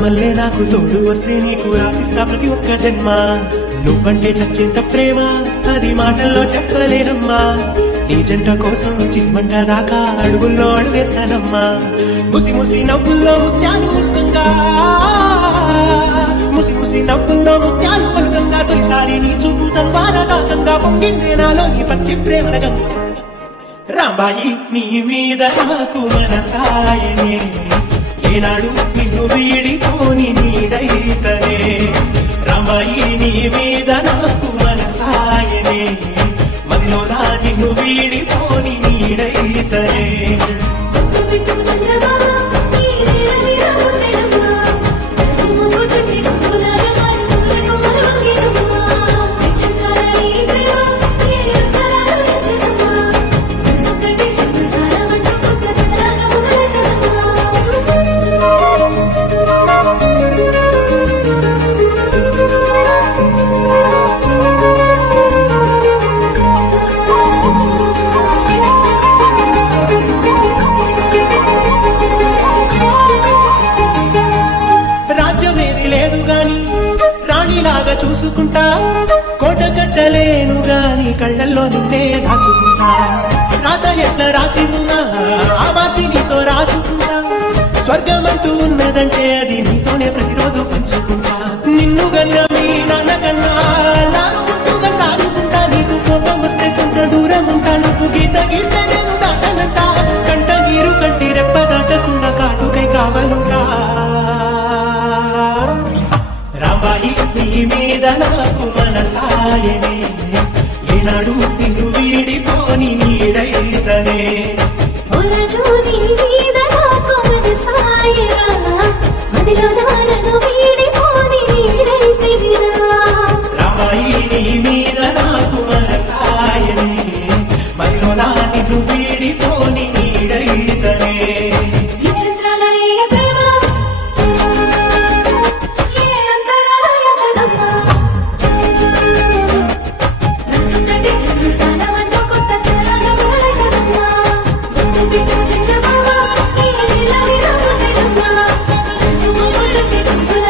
మల్లె నాకు తోడు వస్తే నీకు రాసిస్తా ప్రతి ఒక్క జన్మ. నువ్వంటే చచ్చేంత ప్రేమ అది మాటల్లో చెప్పలేనమ్మా. నీ జంట కోసం చిమ్మంట దాకా అడుగుల్లో అడుగేస్తానమ్మా. ముసి ముసి నవ్వుల్లో ముత్యాలు ఉంటుందా, ముసి ముసి నవ్వుల్లో ముత్యాలు పలుకంగా తొలిసారి నీ చూపు తన్వారదాకంగా పొంగిందే నాలో నీ పచ్చి ప్రేమ గంగ. రాంబాయి నీ మీద నాకు మనసాయనే, ఏనాడు నిన్ను వీడిపోని నీడైతనే. రాంబాయి నీ మీద నాకు మనసాయనే, మదిలో నా నిన్ను వీడిపోని నీడైతనే. లేదు గాని రాణిలాగా చూసుకుంటా, కోట కట్టలేను గాని కళ్ళల్లో నిన్నే దాచుకుంటా. రాత ఎట్లా రాసి ఉన్నా ఆ బాచి నీతో రాసుకుంటా. స్వర్గమంటూ ఉన్నదంటే అది నీతోనే ప్రతిరోజు పంచుకుంటా. నిన్ను గన్నా మీ నాన్న కన్నా నాను ముందుగా సాగుకుంటా. నీకు కోపం వస్తే కొంత దూరం ఉంటా, నువ్వు గీత గీస్తే నేను దాటనంట. కంట నీరు కంటి రెప్ప దాటకుండా కాటుకై కావాలుంటా. రాంబాయి నీ మీద నాకు మనసాయనే, ఏనాడు నిన్ను వీడిపోని నీడైతనే. రాంబాయి నీ మీద నాకు మనసాయనే, మదిలో నా నిన్ను వీడిపోని నీడైతనే. Thank you.